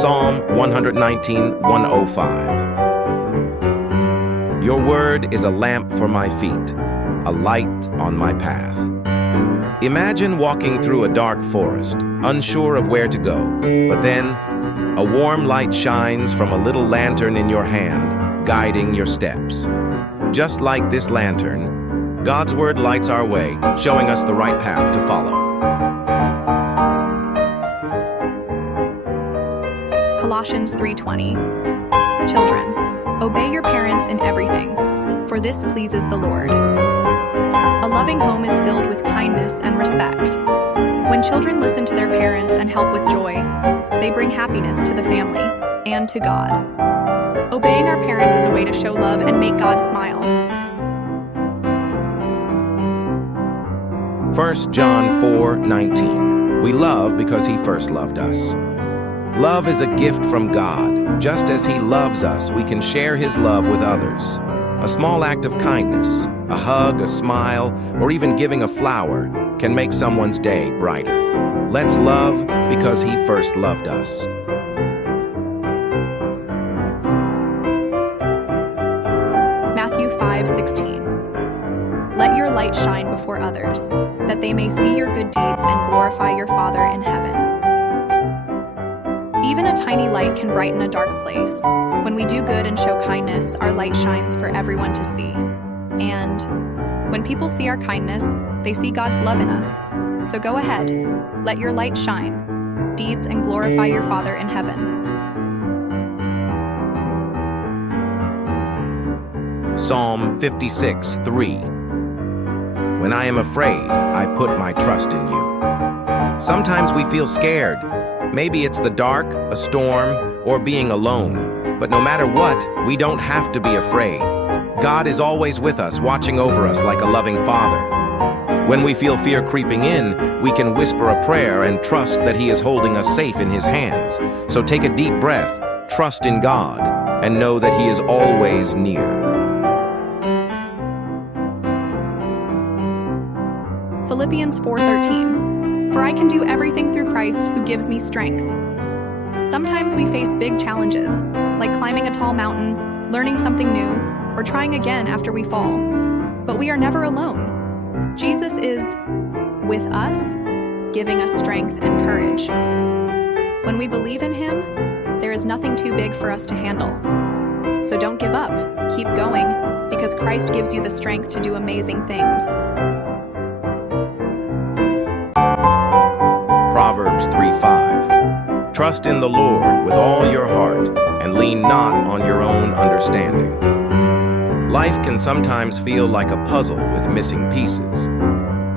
Psalm 119:105. Your word is a lamp for my feet, a light on my path. Imagine walking through a dark forest, unsure of where to go, but then a warm light shines from a little lantern in your hand, guiding your steps. Just like this lantern, God's word lights our way, showing us the right path to follow. Colossians 3:20. Children, obey your parents in everything, for this pleases the Lord. A loving home is filled with kindness and respect. When children listen to their parents and help with joy, they bring happiness to the family and to God. Obeying our parents is a way to show love and make God smile. 1 John 4:19. We love because he first loved us. Love is a gift from God. Just as he loves us, we can share his love with others. A small act of kindness, a hug, a smile, or even giving a flower can make someone's day brighter. Let's love because he first loved us. Matthew 5:16. Let your light shine before others, that they may see your good deeds and glorify your Father in heaven. Even a tiny light can brighten a dark place. When we do good and show kindness, our light shines for everyone to see. And when people see our kindness, they see God's love in us. So go ahead, let your light shine, deeds, and glorify your Father in heaven. Psalm 56:3. When I am afraid, I put my trust in you. Sometimes we feel scared. Maybe it's the dark, a storm, or being alone. But no matter what, we don't have to be afraid. God is always with us, watching over us like a loving Father. When we feel fear creeping in, we can whisper a prayer and trust that he is holding us safe in his hands. So take a deep breath, trust in God, and know that he is always near. Philippians 4:13. For I can do everything through Christ who gives me strength. Sometimes we face big challenges, like climbing a tall mountain, learning something new, or trying again after we fall. But we are never alone. Jesus is with us, giving us strength and courage. When we believe in him, there is nothing too big for us to handle. So don't give up, keep going, because Christ gives you the strength to do amazing things. Proverbs 3:5. Trust in the Lord with all your heart and lean not on your own understanding. Life can sometimes feel like a puzzle with missing pieces.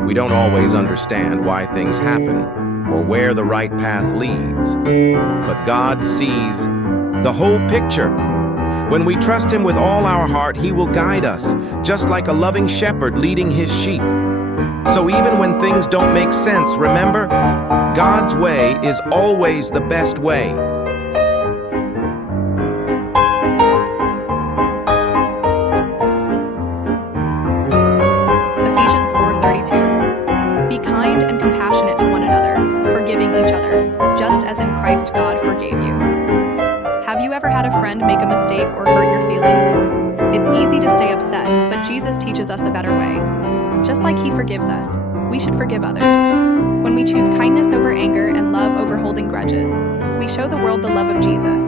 We don't always understand why things happen or where the right path leads. But God sees the whole picture. When we trust him with all our heart, he will guide us, just like a loving shepherd leading his sheep. So even when things don't make sense, remember, God's way is always the best way. Ephesians 4:32. Be kind and compassionate to one another, forgiving each other, just as in Christ God forgave you. Have you ever had a friend make a mistake or hurt your feelings? It's easy to stay upset, but Jesus teaches us a better way. Just like he forgives us, we should forgive others. When we choose kindness over anger and love over holding grudges, we show the world the love of Jesus.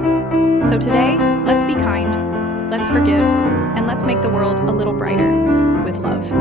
So today, let's be kind, let's forgive, and let's make the world a little brighter with love.